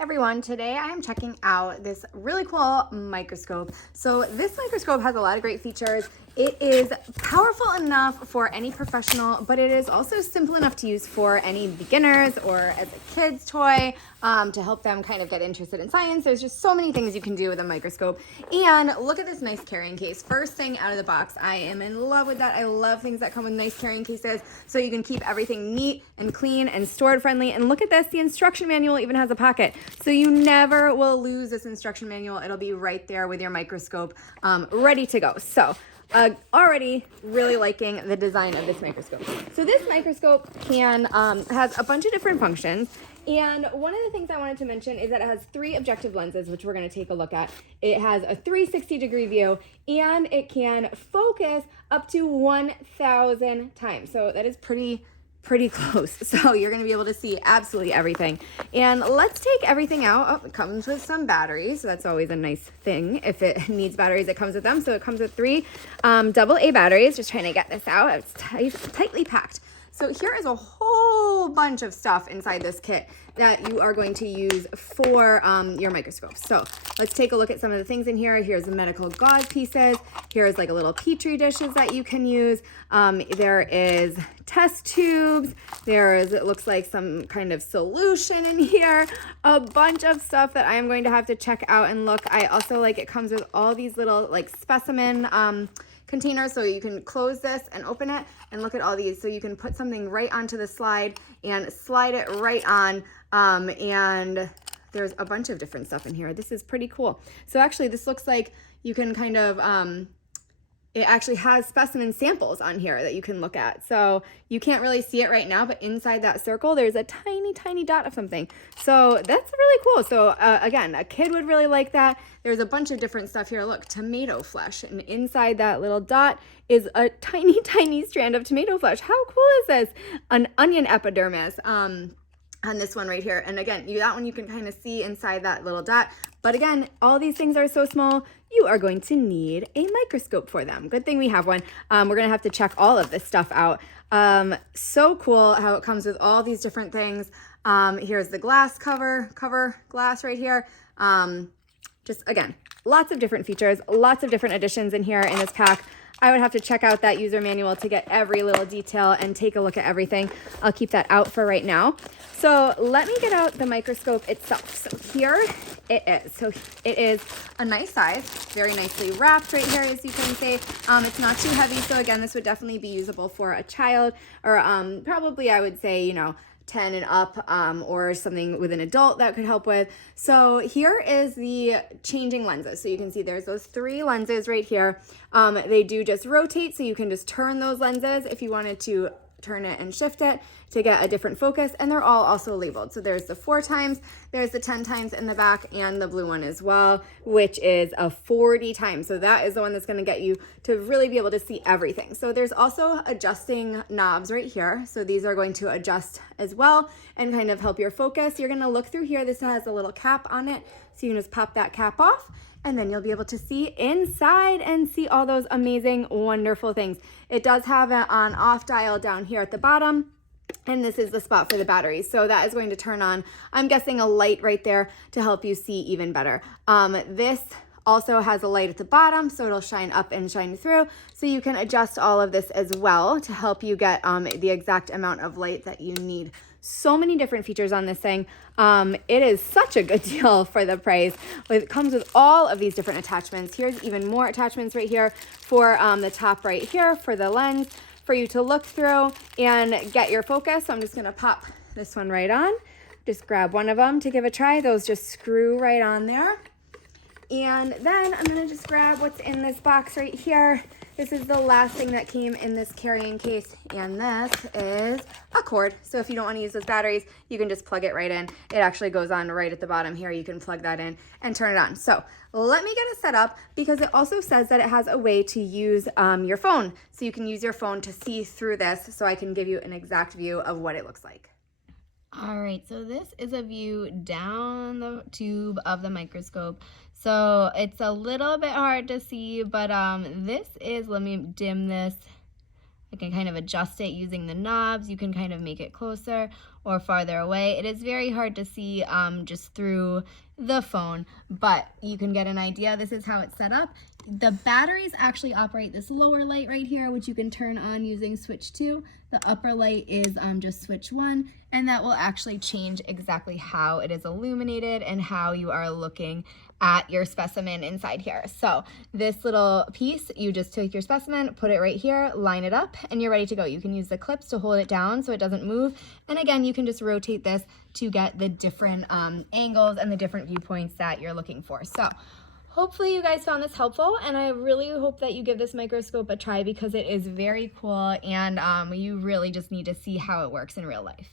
Everyone, today I am checking out this really cool microscope. So this microscope has a lot of great features. It is powerful enough for any professional, but it is also simple enough to use for any beginners or as a kid's toy to help them kind of get interested in science. There's just so many things you can do with a microscope. And look at this nice carrying case. First thing out of the box, I am in love with that. I love things that come with nice carrying cases so you can keep everything neat and clean and stored friendly. And look at this, the instruction manual even has a pocket. So you never will lose this instruction manual. It'll be right there with your microscope ready to go. So already really liking the design of this microscope. So this microscope has a bunch of different functions. And one of the things I wanted to mention is that it has 3 objective lenses, which we're going to take a look at. It has a 360-degree view, and it can focus up to 1,000 times. So that is pretty close. So you're going to be able to see absolutely everything. And let's take everything out. Oh, it comes with some batteries. So that's always a nice thing. If it needs batteries, it comes with them. So it comes with 3 AA batteries. Just trying to get this out. It's tightly packed. So here is a whole bunch of stuff inside this kit that you are going to use for your microscope. So let's take a look at some of the things in here. Here's the medical gauze pieces. Here's like a little petri dishes that you can use. There is test tubes. It looks like some kind of solution in here. A bunch of stuff that I am going to have to check out and look. I also like it comes with all these little like specimen container, so you can close this and open it, and look at all these. So you can put something right onto the slide and slide it right on, and there's a bunch of different stuff in here. This is pretty cool. So actually this looks like you can kind of it actually has specimen samples on here that you can look at. So you can't really see it right now, but inside that circle, there's a tiny dot of something. So that's really cool. So again, a kid would really like that. There's a bunch of different stuff here. Look, tomato flesh. And inside that little dot is a tiny strand of tomato flesh. How cool is this? An onion epidermis. On this one right here. And again, that one you can kind of see inside that little dot. But again, all these things are so small, you are going to need a microscope for them. Good thing we have one. We're going to have to check all of this stuff out. So cool how it comes with all these different things. Here's the glass cover glass right here. Just again, lots of different features, lots of different additions in here in this pack. I would have to check out that user manual to get every little detail and take a look at everything. I'll keep that out for right now. So let me get out the microscope itself. So here it is. So it is a nice size, very nicely wrapped right here, as you can see. It's not too heavy. So again, this would definitely be usable for a child, or probably I would say, 10 and up, or something with an adult that could help with. So here is the changing lenses. So you can see there's those 3 lenses right here. They do just rotate, so you can just turn those lenses if you wanted to turn it and shift it to get a different focus, and they're all also labeled. So there's the 4 times, there's the 10 times in the back, and the blue one as well, which is a 40 times. So that is the one that's going to get you to really be able to see everything. So there's also adjusting knobs right here. So these are going to adjust as well and kind of help your focus. You're going to look through here. This has a little cap on it, so you can just pop that cap off, and then you'll be able to see inside and see all those amazing, wonderful things. It does have an on-off dial down here at the bottom, and this is the spot for the batteries. So that is going to turn on, I'm guessing, a light right there to help you see even better. This also has a light at the bottom, so it'll shine up and shine through. So you can adjust all of this as well to help you get the exact amount of light that you need. So many different features on this thing. It is such a good deal for the price. It comes with all of these different attachments. Here's even more attachments right here for the top right here for the lens for you to look through and get your focus. So I'm just gonna pop this one right on. Just grab one of them to give a try. Those just screw right on there. And then I'm gonna just grab what's in this box right here. This is the last thing that came in this carrying case, and this is a cord. So if you don't want to use those batteries, you can just plug it right in. It actually goes on right at the bottom here. You can plug that in and turn it on. So let me get it set up, because it also says that it has a way to use your phone. So you can use your phone to see through this, so I can give you an exact view of what it looks like. All right, so this is a view down the tube of the microscope. So it's a little bit hard to see, but this is, let me dim this I can kind of adjust it using the knobs. You can kind of make it closer or farther away. It is very hard to see just through the phone, but you can get an idea. This is how it's set up. The batteries actually operate this lower light right here, which you can turn on using switch 2. The upper light is just switch 1, and that will actually change exactly how it is illuminated and how you are looking at your specimen inside here. So this little piece, you just take your specimen, put it right here, line it up, and you're ready to go. You can use the clips to hold it down so it doesn't move. And again, you can just rotate this to get the different angles and the different viewpoints that you're looking for. So hopefully you guys found this helpful, and I really hope that you give this microscope a try because it is very cool, and you really just need to see how it works in real life.